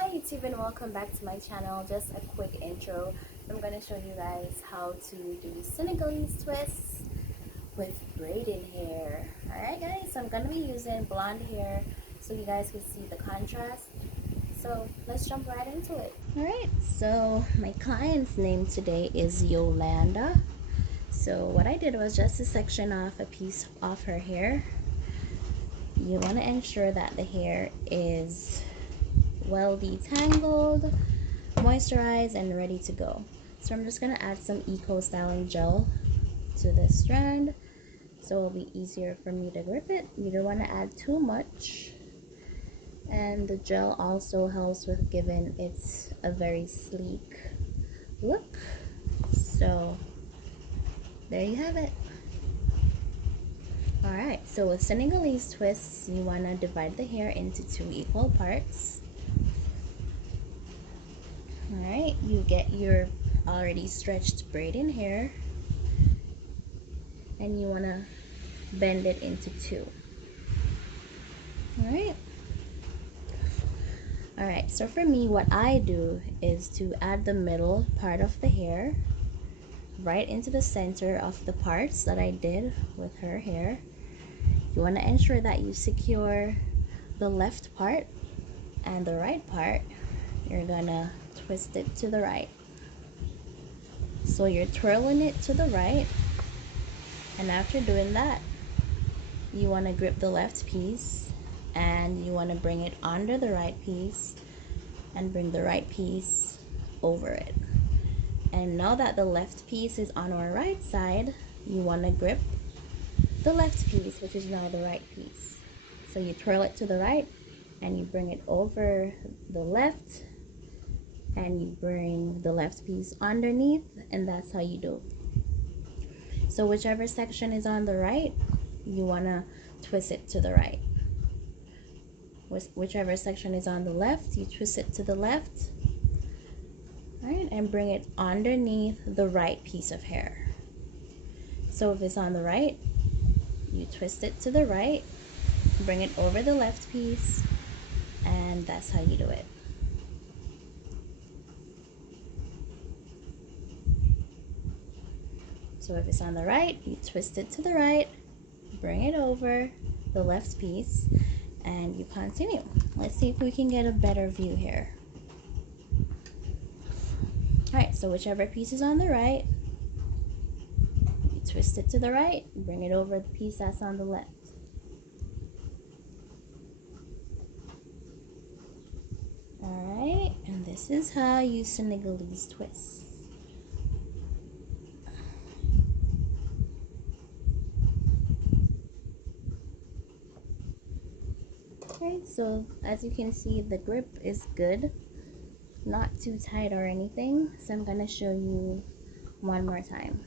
Hi YouTube and welcome back to my channel. Just a quick intro. I'm going to show you guys how to do Senegalese twists with braided hair. Alright guys, so I'm going to be using blonde hair so you guys can see the contrast. So let's jump right into it. Alright, so my client's name today is Yolanda. So what I did was just to section off a piece off her hair. You want to ensure that the hair is well detangled, moisturized, and ready to go. So I'm just going to add some eco styling gel to this strand so it'll be easier for me to grip it. You don't want to add too much, and the gel also helps with giving it a very sleek look. So there you have it. Alright, so with Senegalese twists, you want to divide the hair into 2 equal parts. Alright, you get your already stretched braid in hair and you want to bend it into 2. Alright, so for me, what I do is to add the middle part of the hair right into the center of the parts that I did with her hair. You want to ensure that you secure the left part, and the right part you're gonna twist it to the right. So you're twirling it to the right, and after doing that, you want to grip the left piece and you want to bring it under the right piece and bring the right piece over it. And now that the left piece is on our right side, you want to grip the left piece, which is now the right piece. So you twirl it to the right and you bring it over the left and you bring the left piece underneath, and that's how you do. So whichever section is on the right, you want to twist it to the right. Whichever section is on the left, you twist it to the left. Right, and bring it underneath the right piece of hair. So if it's on the right, you twist it to the right, bring it over the left piece, and that's how you do it. So if it's on the right, you twist it to the right, bring it over the left piece, and you continue. Let's see if we can get a better view here. Alright, so whichever piece is on the right, you twist it to the right, bring it over the piece that's on the left. Alright, and this is how you Senegalese twist. Okay, so as you can see, the grip is good, not too tight or anything. So I'm going to show you one more time.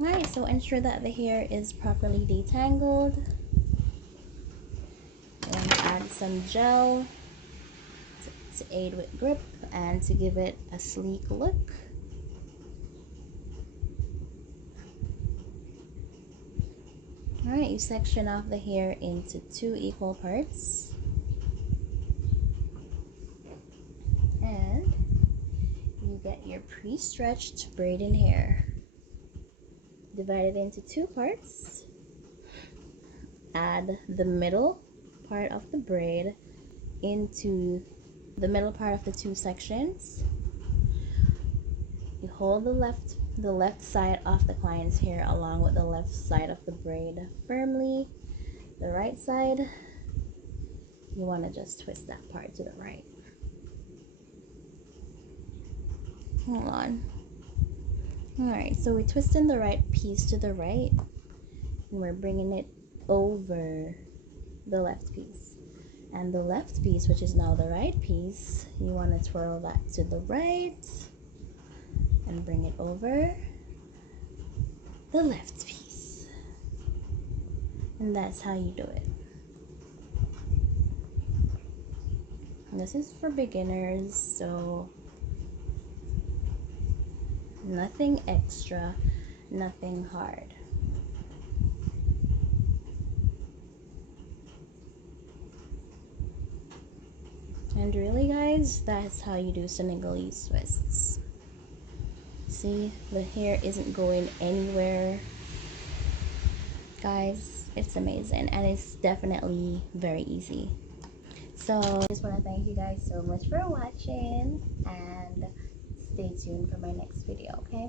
Alright, so ensure that the hair is properly detangled. And add some gel to aid with grip and to give it a sleek look. Alright, you section off the hair into 2 equal parts. And you get your pre-stretched braided hair. Divide it into 2 parts. Add the middle part of the braid into the middle part of the 2 sections. You hold the left side of the client's hair along with the left side of the braid firmly. The right side, you want to just twist that part to the right. Hold on. Alright, so we're twisting the right piece to the right, and we're bringing it over the left piece. And the left piece, which is now the right piece, you want to twirl that to the right and bring it over the left piece. And that's how you do it. And this is for beginners, so Nothing extra, nothing hard. And really, guys, that's how you do Senegalese twists. See, the hair isn't going anywhere. Guys, it's amazing, and it's definitely very easy. So I just want to thank you guys so much for watching, and stay tuned for my next video, okay?